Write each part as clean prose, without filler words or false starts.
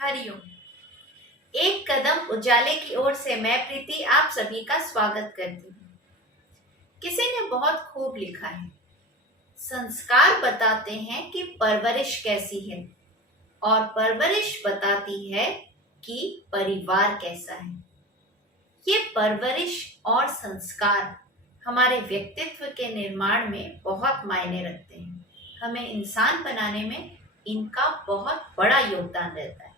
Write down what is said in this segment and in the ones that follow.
हरिओम। एक कदम उजाले की ओर से मैं प्रीति आप सभी का स्वागत करती हूँ। किसी ने बहुत खूब लिखा है, संस्कार बताते हैं कि परवरिश कैसी है और परवरिश बताती है कि परिवार कैसा है। ये परवरिश और संस्कार हमारे व्यक्तित्व के निर्माण में बहुत मायने रखते हैं। हमें इंसान बनाने में इनका बहुत बड़ा योगदान रहता है।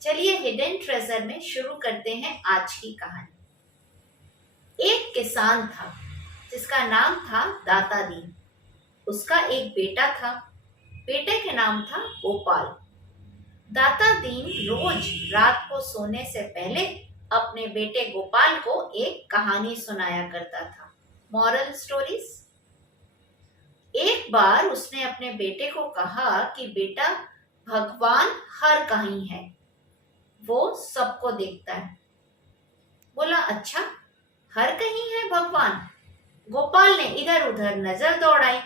चलिए हिडन ट्रेजर में शुरू करते हैं आज की कहानी। एक किसान था जिसका नाम था दाता दीन। उसका एक बेटा था, बेटे के नाम था गोपाल। दाता दीन रोज रात को सोने से पहले अपने बेटे गोपाल को एक कहानी सुनाया करता था, मॉरल स्टोरीज। एक बार उसने अपने बेटे को कहा कि बेटा, भगवान हर कहीं है, वो सबको देखता है। बोला, अच्छा, हर कहीं है भगवान? गोपाल ने इधर उधर नजर दौड़ाई,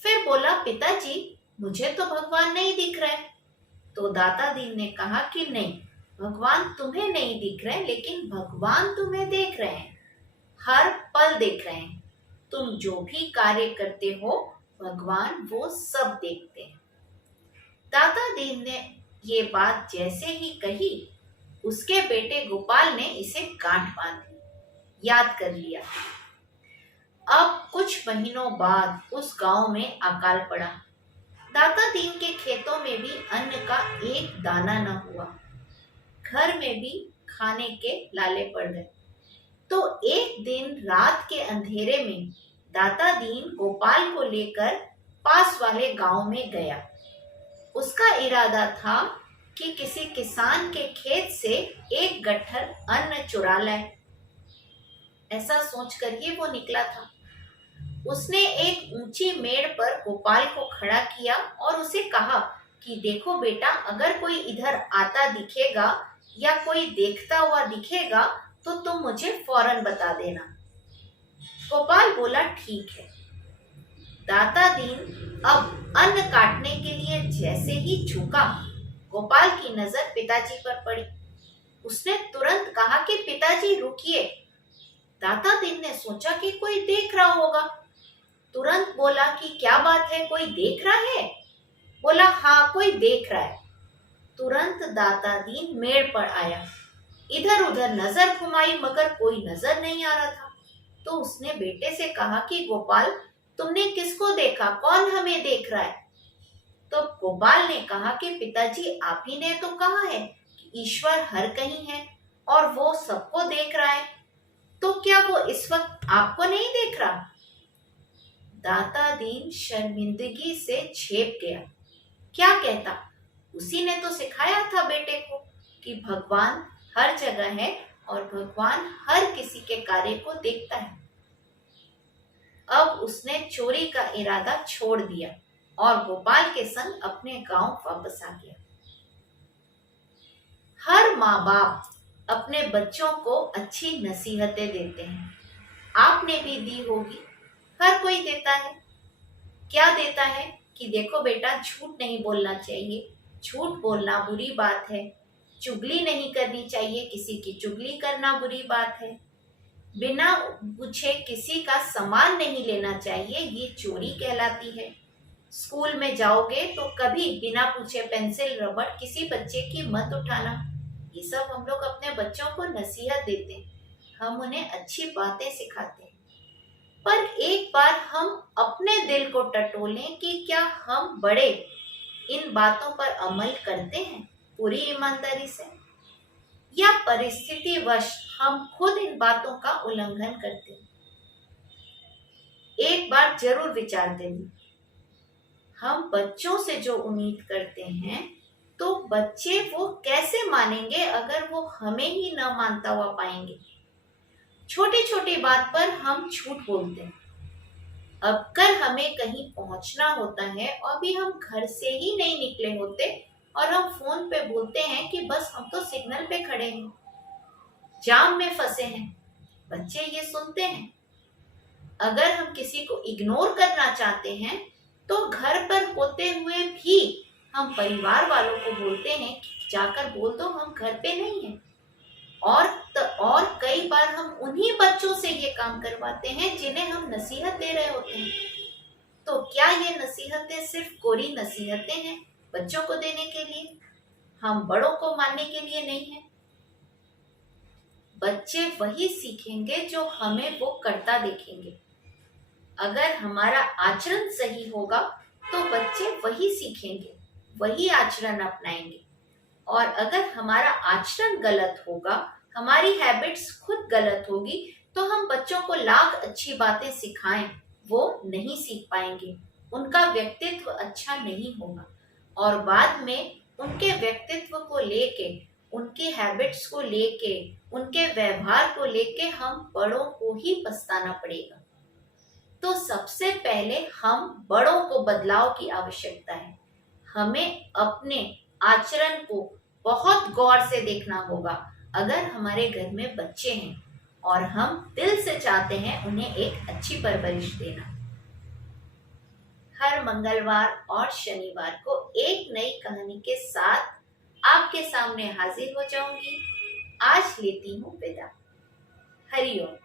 फिर बोला, पिताजी, मुझे तो भगवान नहीं दिख रहे। तो दाता दीन ने कहा कि नहीं, भगवान तुम्हें नहीं दिख रहे, लेकिन भगवान तुम्हें देख रहे हैं, हर पल देख रहे हैं। तुम जो भी कार्य करते हो, भगवान वो सब देखते हैं। दाता दीन ने ये बात जैसे ही कही, उसके बेटे गोपाल ने इसे गांठ बांध ली, याद कर लिया। अब कुछ महीनों बाद उस गांव में अकाल पड़ा। दाता दीन के खेतों में भी अन्न का एक दाना न हुआ, घर में भी खाने के लाले पड़ गए। तो एक दिन रात के अंधेरे में दाता दीन गोपाल को लेकर पास वाले गांव में गया। उसका इरादा था कि किसी किसान के खेत से एक गट्ठर अन्न चुरा लाए। ऐसा सोचकर ही वो निकला था। उसने एक ऊंची मेड़ पर गोपाल को खड़ा किया और उसे कहा कि देखो बेटा, अगर कोई इधर आता दिखेगा या कोई देखता हुआ दिखेगा तो तुम मुझे फौरन बता देना। गोपाल बोला, ठीक है। दाता दीन अब अन्न काटने के लिए जैसे ही झुका, गोपाल की नजर पिताजी पर पड़ी। उसने तुरंत कहा कि पिताजी रुकिए। दाता दीन ने सोचा कि कोई देख रहा होगा। तुरंत बोला कि क्या बात है, कोई देख रहा है? बोला, हाँ, कोई देख रहा है। तुरंत दाता दीन मेड़ पर आया, इधर उधर नजर घुमाई, मगर कोई नजर नहीं आ रहा था। तो उसने बेटे से कहा कि गोपाल, तुमने किसको देखा? कौन हमें देख रहा है? तो गोपाल ने कहा कि पिताजी, आप ही ने तो कहा है कि ईश्वर हर कहीं है और वो सबको देख रहा है, तो क्या वो इस वक्त आपको नहीं देख रहा? दाता दीन शर्मिंदगी से झेप गया। क्या कहता? उसी ने तो सिखाया था बेटे को कि भगवान हर जगह है और भगवान हर किसी के कार्य को देखता है। अब उसने चोरी का इरादा छोड़ दिया और गोपाल के संग अपने गांव वापस आ गया। हर माँ बाप अपने बच्चों को अच्छी नसीहतें देते हैं। आपने भी दी होगी, हर कोई देता है। क्या देता है कि देखो बेटा, झूठ नहीं बोलना चाहिए, झूठ बोलना बुरी बात है, चुगली नहीं करनी चाहिए, किसी की चुगली करना बुरी बात है, बिना पूछे किसी का सामान नहीं लेना चाहिए, ये चोरी कहलाती है। स्कूल में जाओगे तो कभी बिना पूछे पेंसिल रबड़ किसी बच्चे की मत उठाना। ये सब हम लोग अपने बच्चों को नसीहत देते हैं, हम उन्हें अच्छी बातें सिखाते हैं। पर एक बार हम अपने दिल को टटोलें कि क्या हम बड़े इन बातों पर अमल करते हैं पूरी ईमानदारी से, या परिस्थितिवश हम खुद इन बातों का उल्लंघन करते हैं। एक बार जरूर विचार करिए, हम बच्चों से जो उम्मीद करते हैं तो बच्चे वो कैसे मानेंगे अगर वो हमें ही न मानता हुआ पाएंगे। छोटी छोटी बात पर हम झूठ बोलते हैं। अगर हमें कहीं पहुंचना होता है और भी हम घर से ही नहीं निकले होते और हम फोन पे बोलते हैं कि बस हम तो सिग्नल पे खड़े हैं, जाम में फंसे हैं, बच्चे ये सुनते हैं। अगर हम किसी को इग्नोर करना चाहते हैं तो घर पर होते हुए भी हम परिवार वालों को बोलते हैं कि जाकर बोल दो हम घर पे नहीं हैं, और कई बार हम उन्हीं बच्चों से ये काम करवाते हैं जिन्हें हम नसीहत दे रहे होते हैं। तो क्या ये नसीहतें सिर्फ कोरी नसीहतें हैं बच्चों को देने के लिए, हम बड़ों को मानने के लिए नहीं है? बच्चे वही सीखेंगे जो हमें वो करता देखेंगे। अगर हमारा आचरण सही होगा तो बच्चे वही सीखेंगे, वही आचरण अपनाएंगे। और अगर हमारा आचरण गलत होगा, हमारी हैबिट्स खुद गलत होगी, तो हम बच्चों को लाख अच्छी बातें सिखाएं, वो नहीं सीख पाएंगे, उनका व्यक्तित्व अच्छा नहीं होगा। और बाद में उनके व्यक्तित्व को लेके, उनकी हैबिट्स को लेके, उनके व्यवहार को लेके हम बड़ों को ही पछताना पड़ेगा। तो सबसे पहले हम बड़ों को बदलाव की आवश्यकता है। हमें अपने आचरण को बहुत गौर से देखना होगा। अगर हमारे घर में बच्चे हैं और हम दिल से चाहते हैं उन्हें एक अच्छी परवरिश देना। हर मंगलवार और शनिवार को एक नई कहानी के साथ आपके सामने हाजिर हो जाऊंगी। आज लेती हूँ विदा। हरि ओम।